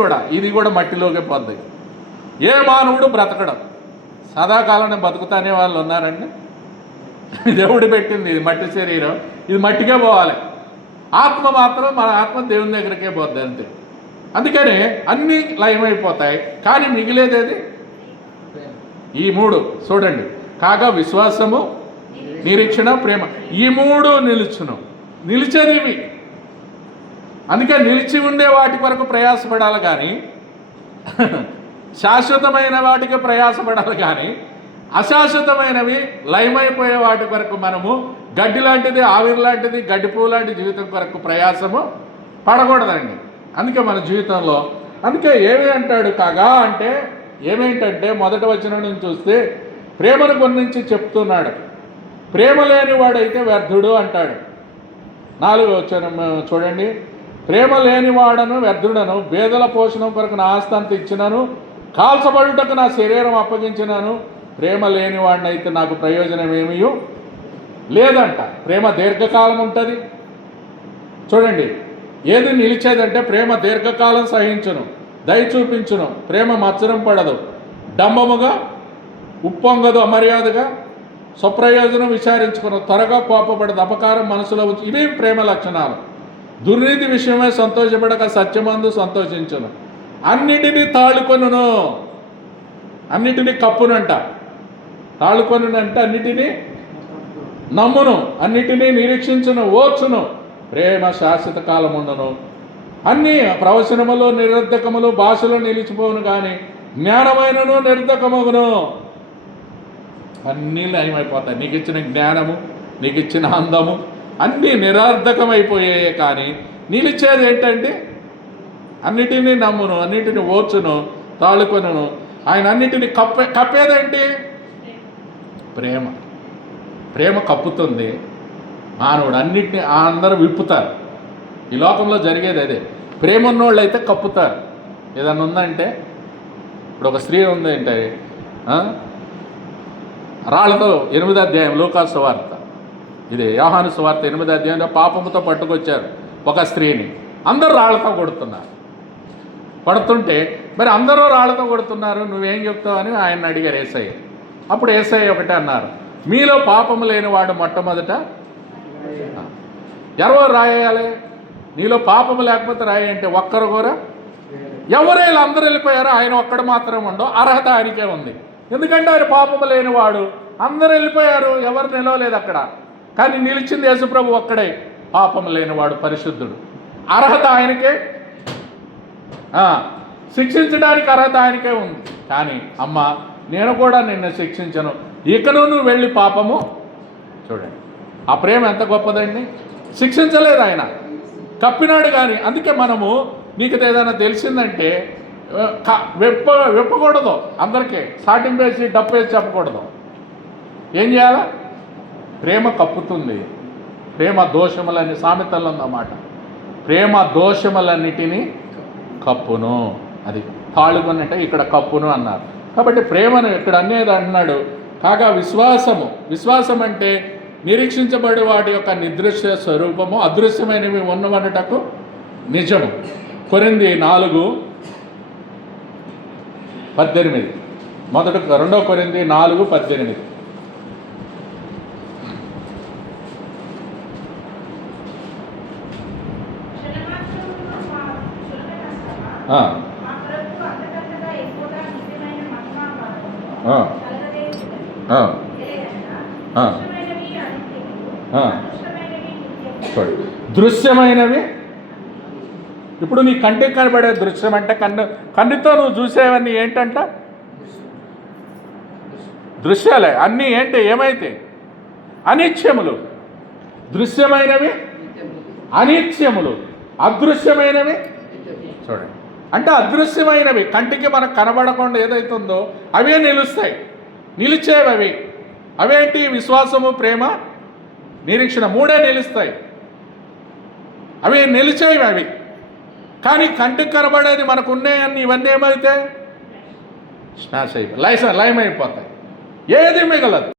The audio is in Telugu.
కూడా ఇది కూడా మట్టిలోకి పోద్ది. ఏ మానవుడు బ్రతకడం, సదాకాలం బతుకుతానే వాళ్ళు ఉన్నారండి. దేవుడు పెట్టింది ఇది మట్టి శరీరం, ఇది మట్టికే పోవాలి. ఆత్మ మాత్రం మన ఆత్మ దేవుని దగ్గరికే పోద్ది అంతే. అందుకని అన్నీ లయమైపోతాయి. కానీ మిగిలేదేది ఈ మూడు చూడండి. కాగా విశ్వాసము, నిరీక్షణ, ప్రేమ, ఈ మూడు నిలిచేది ఇవి. అందుకే నిలిచి ఉండే వాటి కొరకు ప్రయాసపడాలి కానీ శాశ్వతమైన వాటికి ప్రయాసపడాలి కానీ అశాశ్వతమైనవి లయమైపోయే వాటి కొరకు మనము గడ్డి లాంటిది, ఆవిరి లాంటిది, గడ్డి పువ్వు లాంటి జీవితం కొరకు ప్రయాసము పడకూడదండి. అందుకే మన జీవితంలో అందుకే ఏమి అంటాడు కాగా అంటే ఏమేంటంటే మొదటి వచనం నుంచి చూస్తే ప్రేమను గురించి చెప్తున్నాడు. ప్రేమ లేనివాడైతే వ్యర్థుడు అంటాడు. 4వ వచనం చూడండి. ప్రేమ లేనివాడను వ్యర్థుడను, బేదల పోషణం కొరకు నా ఆస్తంత ఇచ్చినను, కాల్చబడుటకు నా శరీరం అప్పగించినను, ప్రేమ లేనివాడినైతే నాకు ప్రయోజనం ఏమీ లేదంట. ప్రేమ దీర్ఘకాలం ఉంటుంది. చూడండి, ఏది నిలిచేదంటే ప్రేమ దీర్ఘకాలం సహించును, దయ చూపించును, ప్రేమ మత్సరం పడదు, డంబముగా ఉప్పొంగదు, అమర్యాదగా స్వప్రయోజనం విచారించుకును, త్వరగా కోపపడదు, అపకారం మనసులో ఉంచి, ఇవి ప్రేమ లక్షణాలు. దుర్నీతి విషయమై సంతోషపడక సత్యమందు సంతోషించును, అన్నిటినీ తాళుకొనును, అన్నిటినీ కప్పునంట. తాళుకొనునంటే అన్నిటినీ నమ్మును, అన్నిటినీ నిరీక్షించును, ఓర్చును, ప్రేమ శాశ్వత కాలం ఉండును. అన్నీ ప్రవచనములు నిరర్ధకములు, భాషలో నిలిచిపోవును కానీ జ్ఞానమైనను నిరర్ధకమగును. అన్నీ లయమైపోతాయి. నీకు ఇచ్చిన జ్ఞానము, నీకు ఇచ్చిన అందము అన్నీ నిరర్ధకమైపోయాయి. కానీ నిలిచేది ఏంటంటే అన్నిటినీ నమ్మును, అన్నిటిని ఓర్చును, తాళుకొనును. ఆయన అన్నిటిని కప్పేదేంటి? ప్రేమ. ప్రేమ కప్పుతుంది మానవుడు. అన్నిటిని అందరూ విప్పుతారు. ఈ లోకంలో జరిగేది అదే. ప్రేమ ఉన్నోళ్ళు అయితే కప్పుతారు. ఏదన్నా ఉందంటే ఇప్పుడు ఒక స్త్రీ ఉంది అంటే రాళ్లతో 8వ అధ్యాయం లూకాసు సువార్త, ఇది యోహాను సువార్త 8వ అధ్యాయంలో పాపముతో పట్టుకొచ్చారు ఒక స్త్రీని. అందరూ రాళ్లతో కొడుతున్నారు. కొడుతుంటే మరి అందరూ రాళ్లతో కొడుతున్నారు, నువ్వేం చెప్తావు అని ఆయన అడిగారు యేసయ్య. అప్పుడు యేసయ్య ఒకటే అన్నారు, మీలో పాపము లేనివాడు మొట్టమొదట ఎవరు రాయాలి? నీలో పాపము లేకపోతే రాయి అంటే ఒక్కరు కూడా ఎవరు అందరూ వెళ్ళిపోయారో ఆయన ఒక్కడు మాత్రం ఉండవు. అర్హత ఆయనకే ఉంది. ఎందుకంటే ఆయన పాపము లేనివాడు. అందరూ వెళ్ళిపోయారు, ఎవరు నిలవలేదు అక్కడ. కానీ నిలిచింది యేసుప్రభు ఒక్కడే, పాపము లేనివాడు, పరిశుద్ధుడు. అర్హత ఆయనకే, శిక్షించడానికి అర్హత ఆయనకే ఉంది. కానీ అమ్మ నేను కూడా నిన్ను శిక్షించను, ఇకను నువ్వు వెళ్ళి పాపము. చూడండి ఆ ప్రేమ ఎంత గొప్పదండి. శిక్షించలేదు ఆయన, కప్పినాడు. కానీ అందుకే మనము నీకు ఏదైనా తెలిసిందంటే విప్పకూడదు, అందరికీ సాటింపు వేసి డప్పేసి చెప్పకూడదు. ఏం చేయాలా? ప్రేమ కప్పుతుంది. ప్రేమ దోషములని సామెతల్లో ఉందన్నమాట. ప్రేమ దోషములన్నిటినీ కప్పును. అది తాళుకున్నట్టే ఇక్కడ కప్పును అన్నారు. కాబట్టి ప్రేమను ఇక్కడ అనేది అంటున్నాడు. కాగా విశ్వాసం అంటే నిరీక్షించబడి వాటి యొక్క నిర్దృశ్య స్వరూపము, అదృశ్యమైనవి ఉన్నవన్నటకు నిజము. కొరింథీ 4:18 2 కొరింథీ 4:18. దృశ్యమైనవి ఇప్పుడు నీ కంటికి కనబడే దృశ్యం అంటే కన్నుతో నువ్వు చూసేవన్నీ ఏంటంట? దృశ్యాలే. అన్నీ ఏంటి? ఏమైతే అనిత్యములు. దృశ్యమైనవి అనిత్యములు, అదృశ్యమైనవి. చూడండి అంటే అదృశ్యమైనవి కంటికి మనకు కనబడకుండా ఏదైతుందో అవే నిలుస్తాయి. నిలిచేవి అవి. అవేంటి? విశ్వాసము, ప్రేమ, నిరీక్షణ, 3 నిలుస్తాయి. అవి నిలిచేవి అవి. కానీ కంటికి కనబడేది మనకు ఉన్నాయని ఇవన్నీ ఏమైతే లయమైపోతాయి. ఏది మిగలదు.